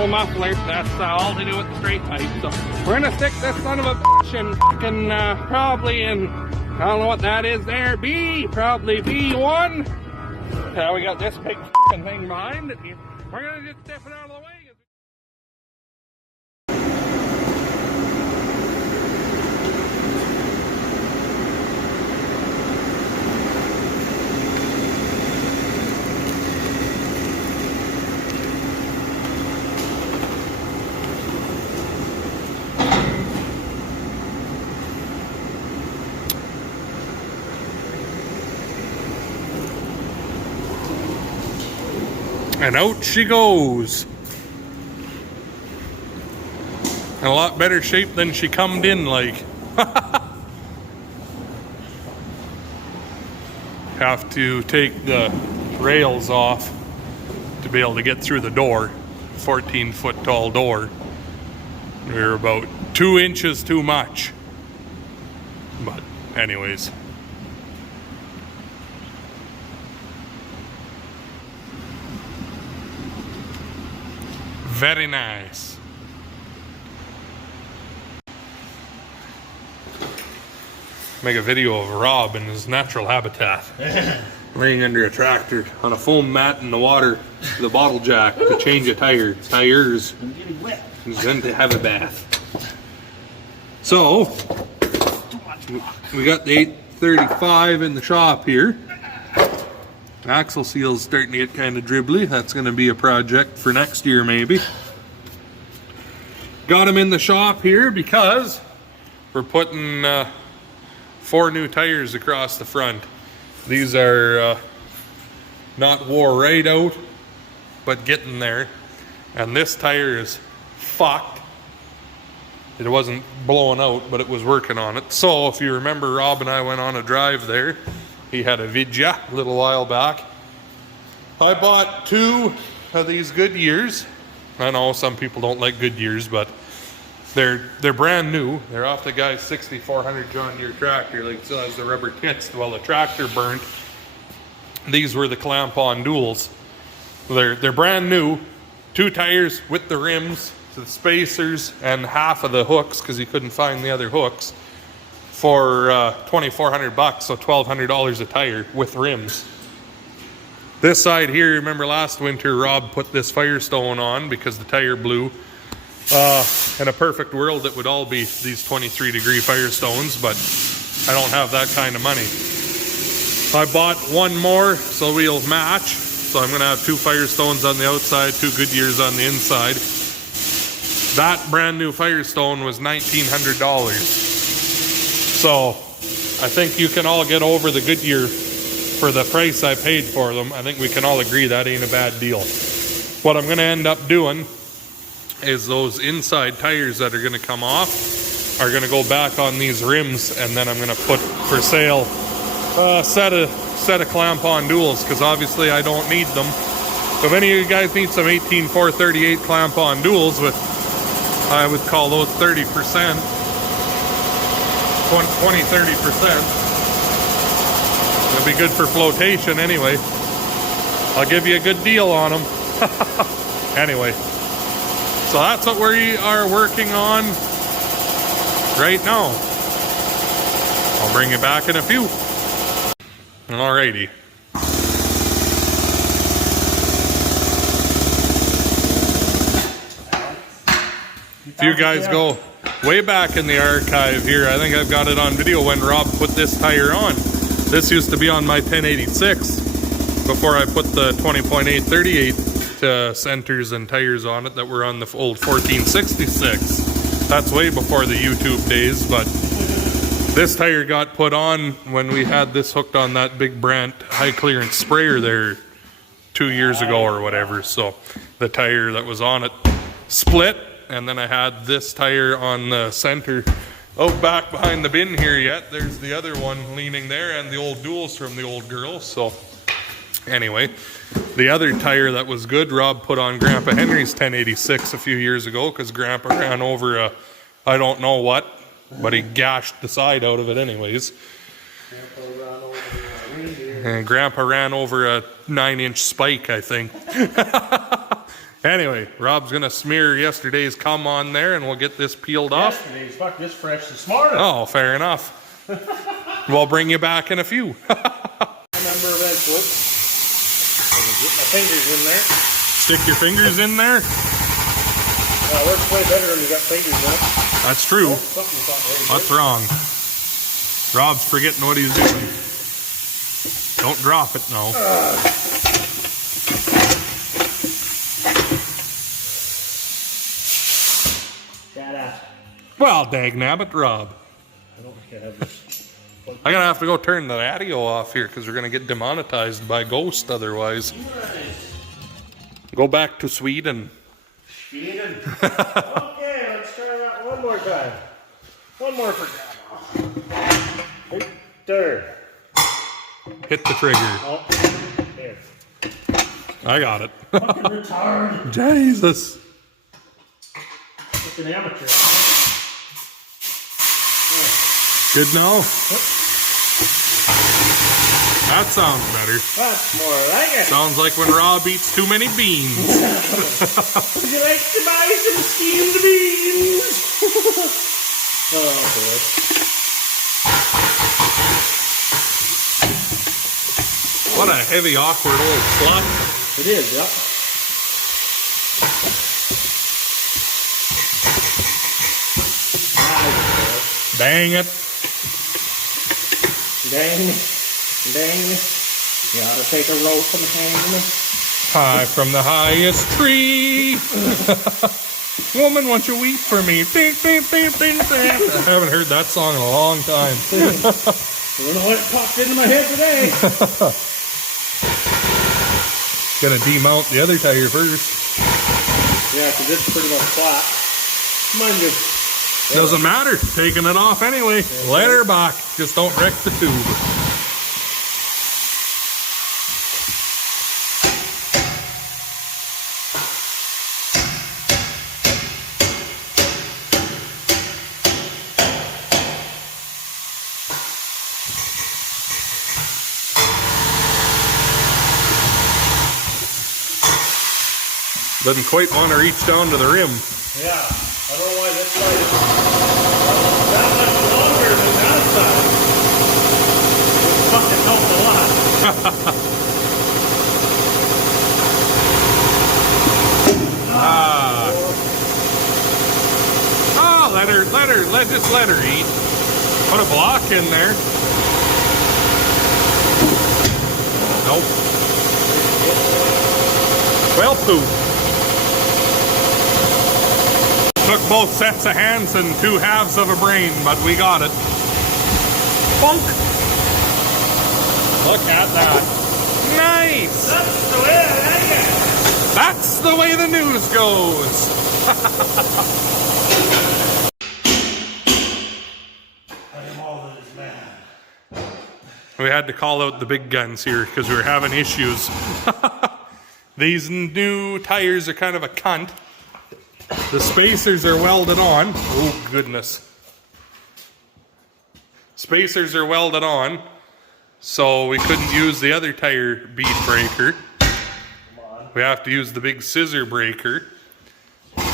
normal muffler. That's all to do with the straight pipe. So we're gonna stick this son of a bitch in fucking probably in, I don't know what that is there, probably B1. We got this big fucking thing behind it. We're gonna just step it out of the way. And out she goes. In a lot better shape than she comed in like. Have to take the rails off to be able to get through the door. 14-foot tall door. We're about 2 inches too much. But anyways. Very nice. Make a video of Rob in his natural habitat. Laying under a tractor on a foam mat in the water, the bottle jack to change a tires, and then to have a bath. So, we got the 835 in the shop here. Axle seal's starting to get kind of dribbly. That's going to be a project for next year maybe. Got them in the shop here because we're putting 4 new tires across the front. These are not wore right out, but getting there. And this tire is fucked. It wasn't blowing out, but it was working on it. So if you remember, Rob and I went on a drive there. He had a vidya a little while back. I bought 2 of these Goodyears. I know some people don't like Goodyears, but they're brand new. They're off the guy's 6400 John Deere tractor. Like, still has the rubber tits. Well, the tractor burnt. These were the clamp-on duals. They're brand new. 2 tires with the rims, the spacers, and half of the hooks because he couldn't find the other hooks. For $2,400, so $1,200 a tire with rims. This side here, remember last winter Rob put this Firestone on because the tire blew. In a perfect world it would all be these 23-degree Firestones, but I don't have that kind of money. I bought 1 more so we'll match. So I'm gonna have 2 Firestones on the outside, 2 Goodyears on the inside. That brand new Firestone was $1,900. So, I think you can all get over the Goodyear for the price I paid for them. I think we can all agree that ain't a bad deal. What I'm going to end up doing is those inside tires that are going to come off are going to go back on these rims, and then I'm going to put for sale a set of clamp-on duals, because obviously I don't need them. So if any of you guys need some 18438 clamp-on duals with, I would call those 30%. 20-30%. It'll be good for flotation anyway. I'll give you a good deal on them. Anyway, so that's what we are working on right now. I'll bring you back in a few. Alrighty. If you guys go way back in the archive here, I think I've got it on video when Rob put this tire on. This used to be on my 1086 before I put the 20.838 centers and tires on it that were on the old 1466. That's way before the YouTube days, but this tire got put on when we had this hooked on that big Brandt high clearance sprayer there 2 years ago or whatever. So the tire that was on it split. And then I had this tire on the center. Oh, back behind the bin here yet. There's the other one leaning there and the old duals from the old girl. So anyway, the other tire that was good, Rob put on Grandpa Henry's 1086 a few years ago because Grandpa ran over a, I don't know what, but he gashed the side out of it anyways. And Grandpa ran over a 9-inch spike, I think. Anyway, Rob's gonna smear yesterday's cum on there and we'll get this peeled off. Yesterday's, fuck, this fresh this morning. Oh, fair enough. We'll bring you back in a few. I remember eventually. I can get my fingers in there. Stick your fingers in there? It works way better when you got fingers in it. That's true. Oh, something's not very good. What's wrong? Rob's forgetting what he's doing. Don't drop it, no. Shut up. Well, dagnabbit, Rob. I don't think I have this. I'm gonna have to go turn the audio off here because we're gonna get demonetized by Ghost otherwise. Go back to Sweden. Sweden. Okay, let's try that one more time. One more for Grandma. Right there. Hit the trigger. Oh, there. I got it. Fucking retard. Jesus. It's an amateur. Good now? That sounds better. That's more like it. Sounds like when Rob eats too many beans. Would you like to buy some steamed beans? Oh boy. What a heavy, awkward old slut. It is, yep. Dang it. Dang. Dang. You ought to take a rope and hang me. High from the highest tree. Woman, won't you weep for me? Beep, beep, beep, beep, beep. I haven't heard that song in a long time. I don't know what popped into my head today. Gonna demount the other tire first. Yeah, because it's pretty much flat. Mind you. Doesn't matter. Taking it off anyway. Yeah, Let her back. Just don't wreck the tube. Doesn't quite want to reach down to the rim. Yeah, I don't know why this side is that much longer than that side. It fucking helped a lot. Oh, just let her eat. Put a block in there. Nope. Well, poop. Took both sets of hands and two halves of a brain, but we got it. Bonk! Look at that. Nice! That's the way I like it. That's the way the news goes. I am all that is man. We had to call out the big guns here because we were having issues. These new tires are kind of a cunt. The spacers are welded on. Oh, goodness. Spacers are welded on, so we couldn't use the other tire bead breaker. We have to use the big scissor breaker.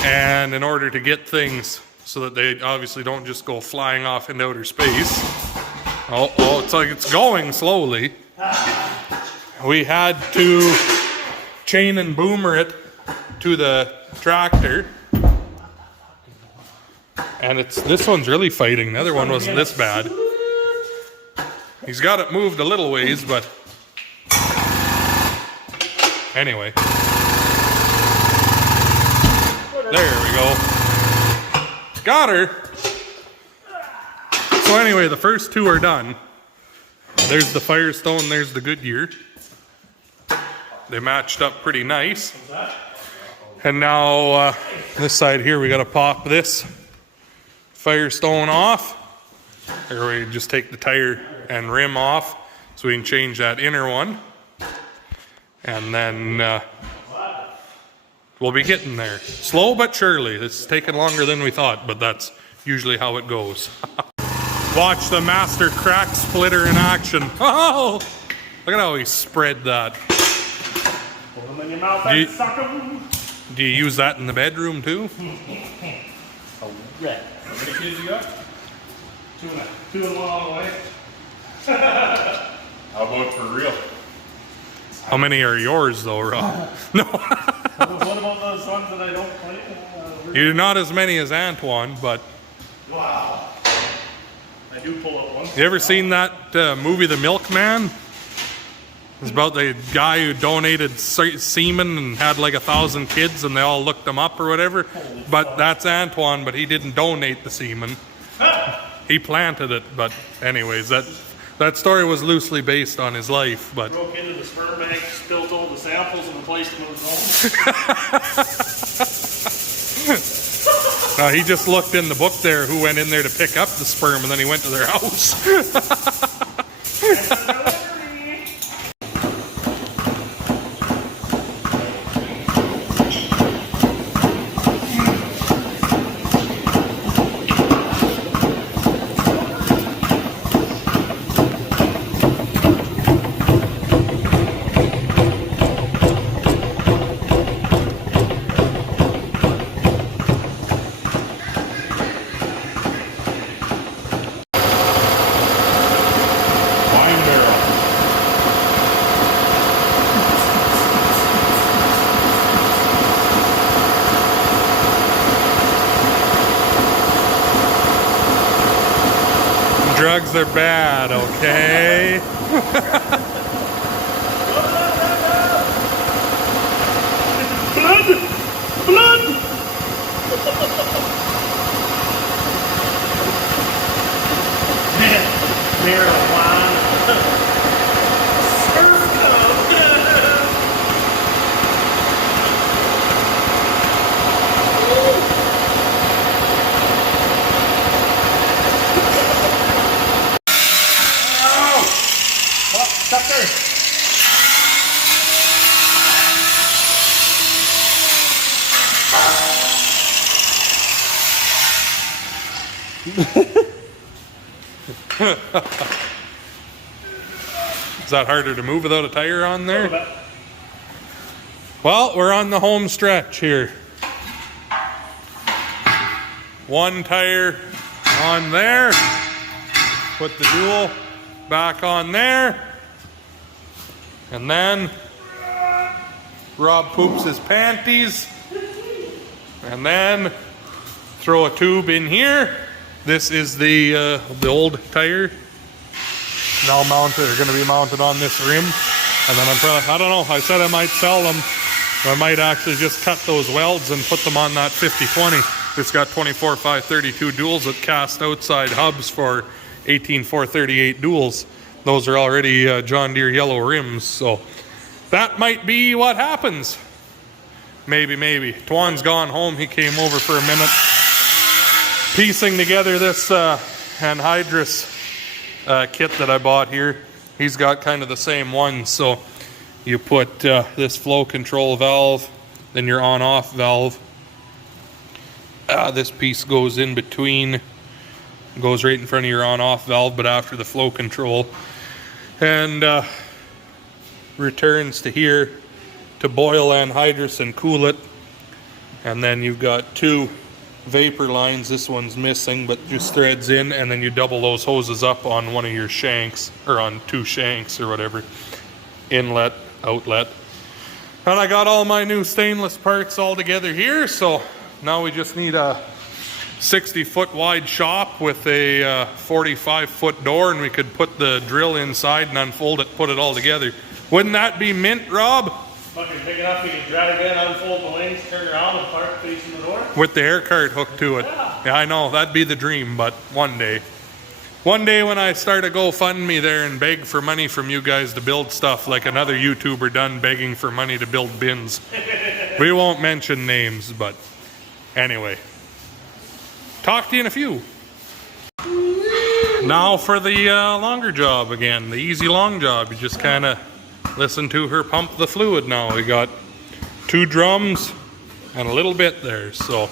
And in order to get things so that they obviously don't just go flying off into outer space. Oh, it's like it's going slowly. We had to chain and boomer it to the tractor. And this one's really fighting. The other one wasn't this bad. He's got it moved a little ways, but anyway. There we go. Got her. So anyway, the first two are done. There's the Firestone, there's the Goodyear. They matched up pretty nice. And now this side here, we got to pop this Firestone off. Or we just take the tire and rim off so we can change that inner one. And then we'll be getting there. Slow but surely. It's taking longer than we thought, but that's usually how it goes. Watch the master crack splitter in action. Oh, look at how he spread that. Put them in your mouth and suck them. Do you use that in the bedroom too? Oh, red. How many kids you got? Two and one on the way. How about for real? How many are yours though, Rob? No. What about those ones that I don't play? You're not as many as Antoine, but Wow. I do pull up one. you ever seen that movie The Milkman? It's about the guy who donated semen and had like 1,000 kids and they all looked him up or whatever. But that's Antoine, but he didn't donate the semen. He planted it, but anyways, that story was loosely based on his life, but Broke into the sperm bank, spilled all the samples and replaced them with his own. he just looked in the book there who went in there to pick up the sperm and then he went to their house. Drugs are bad, okay? Blood! Marijuana. Sucker! Is that harder to move without a tire on there? Well, we're on the home stretch here. One tire on there. Put the dual back on there. And then Rob poops his panties. And then throw a tube in here. This is the old tire. Now mounted, they're going to be mounted on this rim. And then I don't know, I said I might sell them. I might actually just cut those welds and put them on that 50/20. It's got 24/532 duals that cast outside hubs for 18/438 duals. Those are already John Deere yellow rims, so that might be what happens. Maybe. Twon's gone home. He came over for a minute, piecing together this Anhydrous kit that I bought here. He's got kind of the same one, so you put this flow control valve, then your on-off valve. This piece goes in between, goes right in front of your on-off valve, but after the flow control, and returns to here to boil anhydrous and cool it. And then you've got two vapor lines. This one's missing, but just threads in, and then you double those hoses up on one of your shanks, or on two shanks or whatever. Inlet, outlet. And I got all my new stainless parts all together here, so now we just need a 60-foot wide shop with a 45-foot door, and we could put the drill inside and unfold it, put it all together. Wouldn't that be mint, Rob? Fucking big enough you can drag it in, unfold the wings, turn around and park facing the door? With the air cart hooked to it. Yeah, I know, that'd be the dream, but one day. One day when I start a GoFundMe there and beg for money from you guys to build stuff like another YouTuber done begging for money to build bins. We won't mention names, but anyway. Talk to you in a few. Now for the longer job again, the easy long job. You just kind of listen to her pump the fluid now. We got 2 drums and a little bit there. So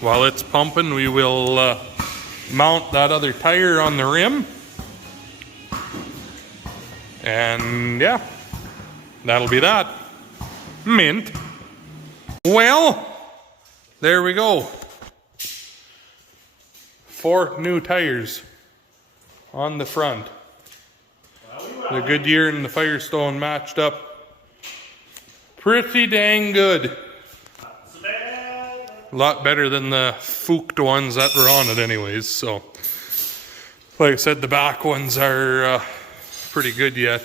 while it's pumping, we will mount that other tire on the rim. And yeah, that'll be that. Mint. Well, there we go. 4 new tires on the front. The Goodyear and the Firestone matched up pretty dang good. A lot better than the Fooked ones that were on it anyways. So, like I said, the back ones are pretty good yet.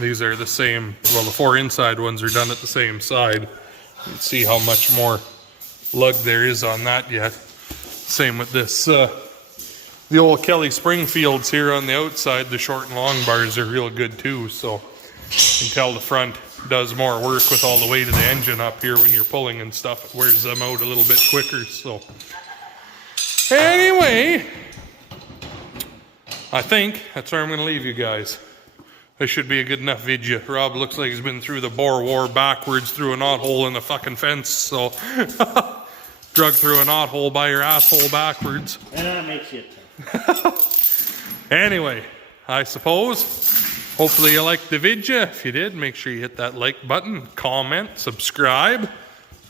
These are the same. Well, the 4 inside ones are done at the same side. You can see how much more lug there is on that yet. Same with this. The old Kelly Springfields here on the outside, the short and long bars are real good too. So you can tell the front does more work with all the weight of the engine up here when you're pulling and stuff. It wears them out a little bit quicker. So anyway, I think that's where I'm going to leave you guys. This should be a good enough video. Rob looks like he's been through the Boer War backwards through a knothole in the fucking fence. So drug through a knothole by your asshole backwards. And that makes you. Anyway, I suppose, hopefully you liked the video. If you did, make sure you hit that like button, comment, subscribe,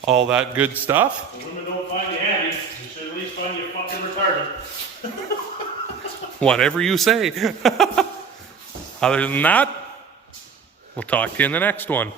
all that good stuff. The women don't find you handy. You should at least find you fucking retarded. Whatever you say. Other than that, we'll talk to you in the next one.